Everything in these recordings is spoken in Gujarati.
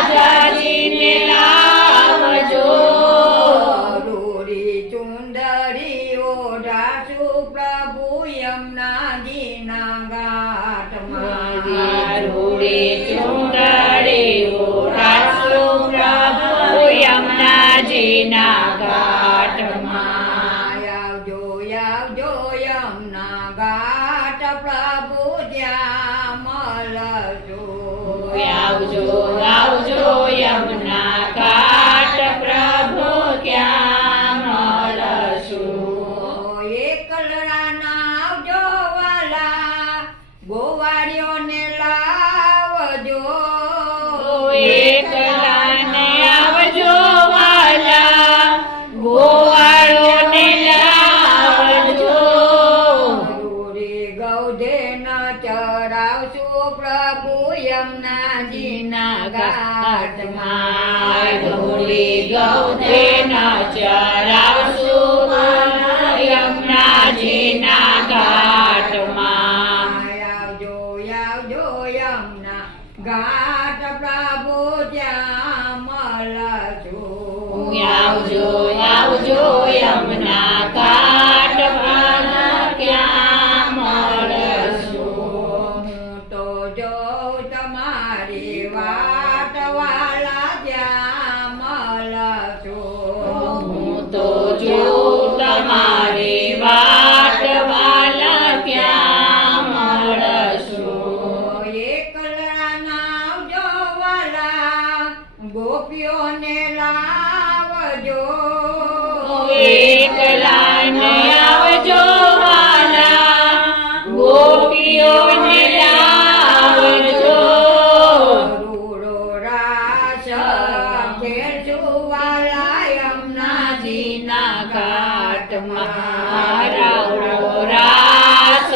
રાજાજીને લાવજો. રૂડી ચુંદડી ઓઢાશું પ્રભુ યમુનાજીના ઘાટમાં. રૂડી ચુંદડી ઓઢાશું પ્રભુ યમુનાજીના ઘાટમાં. આવજો આવજો યમુના ઘાટ પ્રભુ ત્યાં મળશું. આવજો આવજો યમુના ઘાટ પ્રભુ ક્યાં મળશું. એકલડાના આવજો વાલા ગોવાળીઓને લાવજો. એકલાને આવજો વાલા ગોવાળોને લાવજો. રૂડી ગૌધેન ચરાવશું પ્રભુ યમુનાજીના ઘાટમાં. ધૂળી ગૌધેન ચરાવશું યમુનાજીના ઘાટમાં. આવજો આવજો યમુના ઘાટ પ્રભુ ત્યાં મળશું. આવજો આવજો યમુના ઘાટ ક્યાં મળશું. હું તો જોઉં તમારી વાટ વાલા ત્યાં મળશું. હું તો જોઉં તમારી વાટ વાલા ક્યાં મળશું. એકલાના આવજો વાલા ગોપીઓને લાવજો. એકલાને આવજો વાલા ગોપીઓને લાવજો. રૂડો રાસ ખેલશું વાલા યમુનાજીના ઘાટમાં. રાવડો રાસ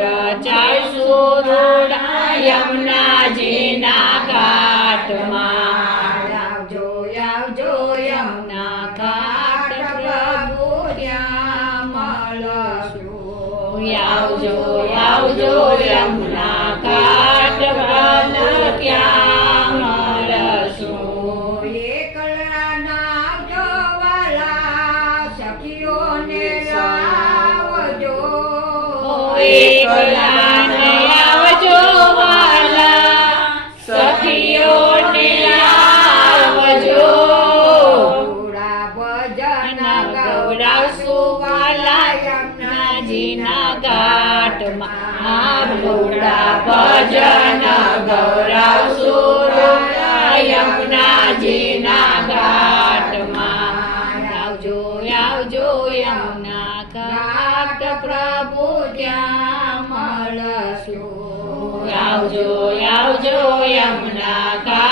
રચાઈશું રૂડા યમુનાજીના ઘાટમાં. આવજો આવજો યમુના ઘાટ પ્રભુ ત્યાં મળશું. આવજો આવજો યમુના ઘાટ વાલા ક્યાં મળશું. એકલાના આવજો વાલા સખીઓને લાવજો. એકલાને આવજો વાલા સખીઓને લાવજો. રૂડા ભજન ગૌરાવશું વાલા યમુનાજીના ઘાટમાં. રૂડા ભજન ગૌરાવશું યમુનાજીના ઘાટમાં. આવજો આવજો યમુના ઘાટ પ્રભુ ત્યાં મળશું. આવજો આવજો યમુના ઘાટ